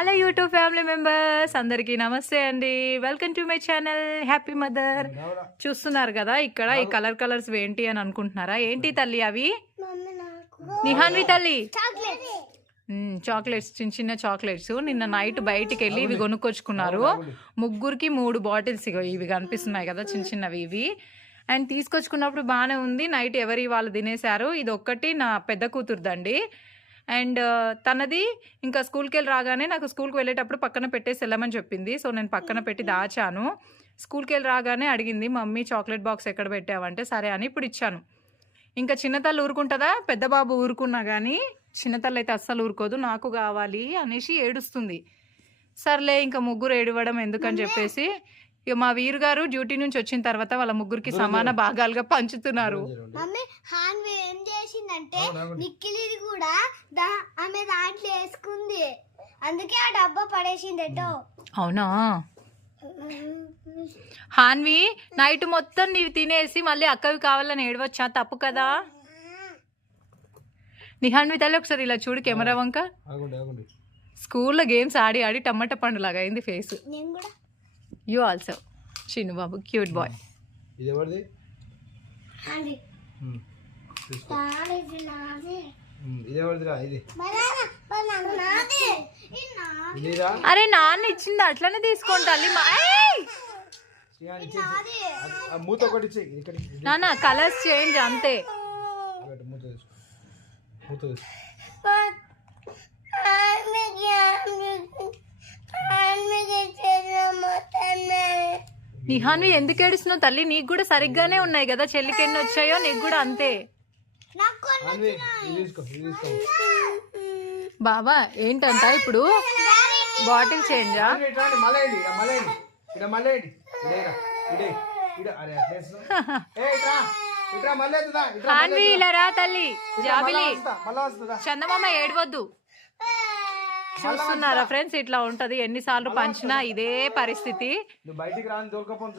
Hello YouTube family members అందరికీ నమస్తే అండి. Welcome to my channel happy mother చూస్తున్నారు కదా ఇక్కడ ఈ కలర్ కలర్స్ ఏంటి అని అనుకుంటున్నారా? ఏంటి తల్లి అవి? నిహాన్వి తల్లి. చాక్లెట్స్. చిన్న చిన్న చాక్లెట్స్. నిన్న నైట్ బయటికి వెళ్ళి ఇవి కొనుక్కొచ్చుకున్నారు. ముగ్గురికి మూడు బాటిల్స్ ఇగో ఇవి కనిపిస్తున్నాయి కదా చిన్న చిన్నవి ఇవి. అండ్ తీసుకొచ్చుకున్నప్పుడు బాగానే ఉంది. నైట్ ఎవరి వాళ్ళు తినేశారు? ఇది ఒక్కటి నా పెద్ద కూతురుదండి. అండ్ తనది ఇంకా స్కూల్కి వెళ్ళి రాగానే నాకు స్కూల్కి వెళ్ళేటప్పుడు పక్కన పెట్టేసి వెళ్ళమని చెప్పింది. సో నేను పక్కన పెట్టి దాచాను. స్కూల్కి వెళ్ళి రాగానే అడిగింది మమ్మీ చాక్లెట్ బాక్స్ ఎక్కడ పెట్టావంటే సరే అని ఇప్పుడు ఇచ్చాను. ఇంకా చిన్నతల్లి ఊరుకుంటుందా? పెద్ద బాబు ఊరుకున్నా కానీ చిన్నతల్లి అయితే అస్సలు ఊరుకోదు నాకు కావాలి అనేసి ఏడుస్తుంది. సర్లే ఇంకా ముగ్గురు ఏడవడం ఎందుకని చెప్పేసి ఇక మా వీరు గారు డ్యూటీ నుంచి వచ్చిన తర్వాత వాళ్ళ ముగ్గురికి సమాన భాగాలుగా పంచుతున్నారు. మమ్మీ హాన్ ఏం చేసిందంటే నిక్కిలిది కూడా దా ఆమె దాంట్లో వేసుకుంది. అందుకే ఆ డబ్బా పడేసింది అవునా? హాన్వి నైట్ మొత్తం నీవి తినేసి మళ్ళీ అక్కవి కావాలని ఏడవచ్చా? తప్పు కదా? నిహాన్వి తల్లి ఒకసారి ఇలా చూడు కెమెరా వంక. స్కూల్లో గేమ్స్ ఆడి ఆడి టమాటా పండులాగా అయింది ఫేస్. నేను కూడా. You also. చిన్ను బాబు క్యూట్ బాయ్. ఇది. ఎవరిది ఇది ఎవరిదిరా ఇది అరే నాన్న ఇచ్చింది అట్లనే మూత ఒకటి ఇది నాన్న కలర్స్ చేంజ్ అంతే. మూత తీసుకో. మూత నిహాన్వి ఎందుకు ఏడుస్తున్నావు తల్లి? నీకు కూడా సరిగ్గానే ఉన్నాయి కదా. చెల్లికి ఎన్ని వచ్చాయో నీకు కూడా అంతే. బాబా ఏంటంట ఇప్పుడు? బాటిల్ చేంజా హాన్వి ఇలా రా తల్లి. జాబిలి. చందమామ ఏడవద్దు. చూస్తున్నారా ఫ్రెండ్స్? ఇట్లా ఉంటది. ఎన్నిసార్లు పంచినా ఇదే పరిస్థితి. బయటికి రాని దొరకపోను